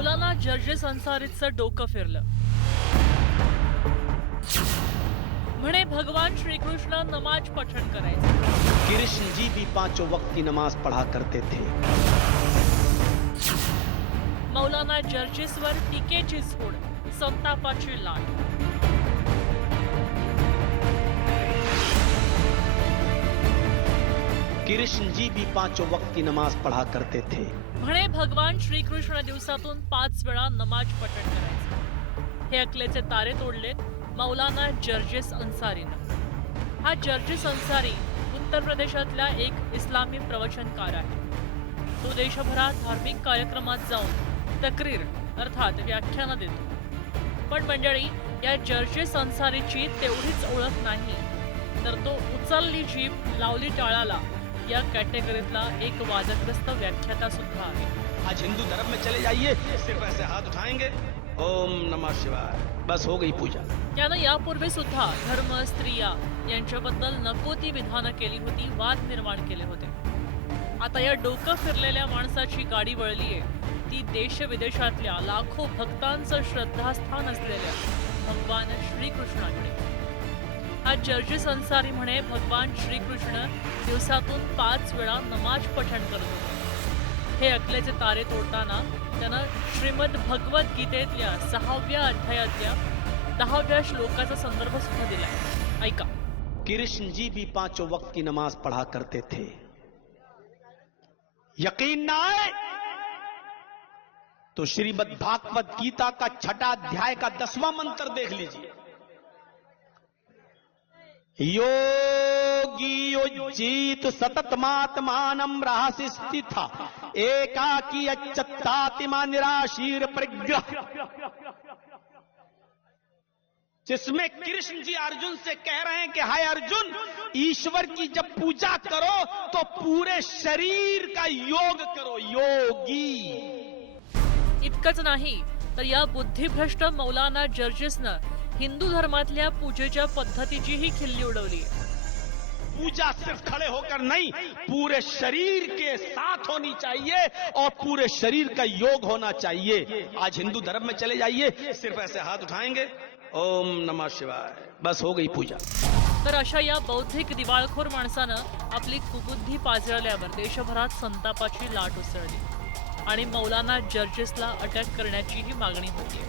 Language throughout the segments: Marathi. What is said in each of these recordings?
मौलाना जर्जेस अन्सारीचं डोकं फिरलं। म्हणे भगवान श्रीकृष्ण नमाज पठण करायचे। कृष्ण जी भी पांचों वक्त की नमाज पढ़ा करते थे। मौलाना जर्जेसवर टीकेची झोड, संतापाची लाट। कृष्ण जी भी पांचों वक्त की नमाज पढ़ा करते थे। म्हणे भगवान श्रीकृष्ण दिवसातून 5 वेळा नमाज पठण करायचे। हे अकलेचे तारे तोडले मौलाना जर्जेस अन्सारीनं। हा जर्जेस अन्सारी उत्तर प्रदेशातला एक इस्लामी प्रवचनकार आहे। तो देशभरात धार्मिक कार्यक्रमात जाऊन तक्रीर अर्थात व्याख्यानं देतो। पण मंडळी, या जर्जेस अन्सारीची तेवढीच ओळख नाही, तर तो उचलली जीभ लावली टाळाला या कॅटेगरीतला एक वादग्रस्त व्याख्याता सुद्धा आहे। आज हिंदू धर्म में चले जाइए, सिर्फ ऐसे हाथ उठाएंगे, ओम नमः शिवाय, बस हो गई पूजा। त्यानं यापूर्वी सुद्धा धर्म, स्त्रिया यांच्याबद्दल नको ती विधानं केली होती, वाद निर्माण केले होते। आता या डोकं फिरलेल्या माणसाची गाडी वळलीये ती देश विदेशातल्या लाखो भक्तांचं श्रद्धास्थान असलेल्या भगवान श्रीकृष्णाकडे। हा जर्जेस अन्सारी म्हणे भगवान श्रीकृष्ण दिवसातून 5 वेळा नमाज पठण करत होते। हे अकलेचे तारे तोडताना त्यानं श्रीमद भगवत गीतेतल्या 6व्या अध्यायातल्या 10व्या श्लोकाचा संदर्भ सुद्धा दिलाय। ऐका। कृष्ण जी भी पांचों वक्त की नमाज पढ़ा करते थे। यकीन ना आए तो श्रीमद भागवत गीता का 6ठा अध्याय का 10वां मंत्र देख लीजिए। योगी युज्जीत सततमात्मानं रहसि स्थिता एकाकी अच्युतात्मा निराशीर परिग्रह। जिसमें कृष्ण जी अर्जुन से कह रहे हैं कि हाय अर्जुन, ईश्वर की जब पूजा करो तो पूरे शरीर का योग करो, योगी। इतकंच नाही तर या बुद्धिभ्रष्ट मौलाना जर्जेसनं हिंदू धर्मातल्या पूजेच्या पद्धतीचीही खिल्ली उडवली। पूजा सिर्फ खड़े होकर नहीं, पूरे शरीर के साथ होनी चाहिए और पूरे शरीर का योग होना चाहिए। आज हिंदू धर्म में चले जाइए, सिर्फ ऐसे हाथ उठाएंगे, ओम नमः शिवाय, बस हो गई पूजा। तर अशा या बौद्धिक दिवाळखोर माणसानं आपली कुबुद्धी पाजळल्यावर देशभरात संतापाची लाट उसळली आणि मौलाना जर्जेसला अटक करण्याचीही मागणी होती।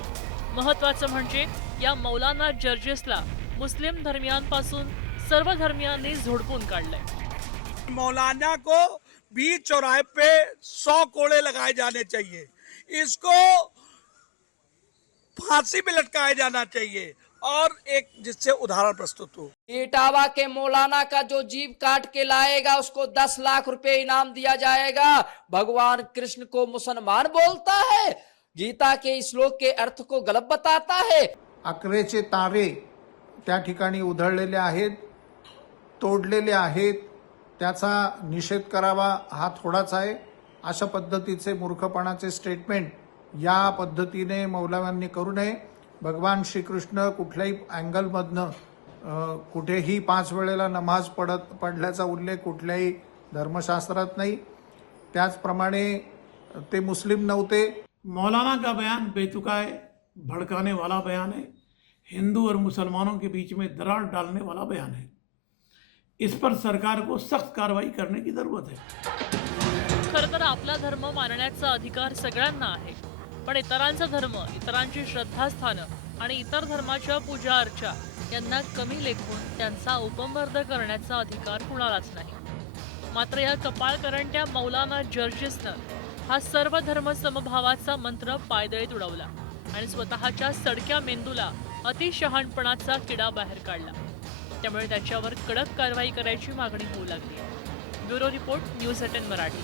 महत्त्वाचं म्हणजे या मौलाना जर्जेसला मुस्लिम धर्मियांपासून सर्व धर्मियांनी झोडपून काढलंय। मौलाना को बीच चौराहे पे 100 कोड़े लगाए जाने चाहिए, इसको फांसी पे लटकाया जाना चाहिए। और एक जिससे उदाहरण प्रस्तुत हो, इटावा के मौलाना का जो जीभ काट के लाएगा उसको 10 लाख रुपए इनाम दिया जाएगा। भगवान कृष्ण को मुसलमान बोलता है, गीता के श्लोक के अर्थ को गलत बताता है। अकलेचे तारे त्या ठिकाणी उधळलेले आहेत, तोडलेले आहेत, त्याचा निषेध करावा हा थोडाच आहे। अशा पद्धतीचे मूर्खपणाचे स्टेटमेंट या पद्धतीने मौलव्यांनी करू नये। भगवान श्रीकृष्ण कुठल्याही अँगलमधनं कुठेही 5 वेळेला नमाज पढल्याचा उल्लेख कुठल्याही धर्मशास्त्रात नाही। त्याचप्रमाणे ते मुस्लिम नव्हते। मौलाना का बयान बेतुका है, भड़काने वाला बयान है, हिंदू और मुसलमानों के बीच में दरार डालने वाला बयान है। इस पर सरकार को सख्त कार्रवाई करने की जरूरत है। खरं तर आपला धर्म मानण्याचा अधिकार सगळ्यांना आहे, पण इतरांचा धर्म, इतरांची श्रद्धास्थानं आणि इतर धर्माच्या पूजा अर्चा यांना कमी लेखून त्यांचा उपमर्द करण्याचा अधिकार कुणालाच नाही। मात्र या कपाळकरंट्या मौलाना जर्जेसनं हा सर्व धर्म समभावाचा मंत्र पायदळीत उडवला आणि स्वतःच्या सडक्या मेंदूला अतिशहाणपणाचा किडा बाहेर काढला। त्यामुळे त्याच्यावर कडक कारवाई करायची मागणी होऊ लागली। Bureau report, news 18 Marathi.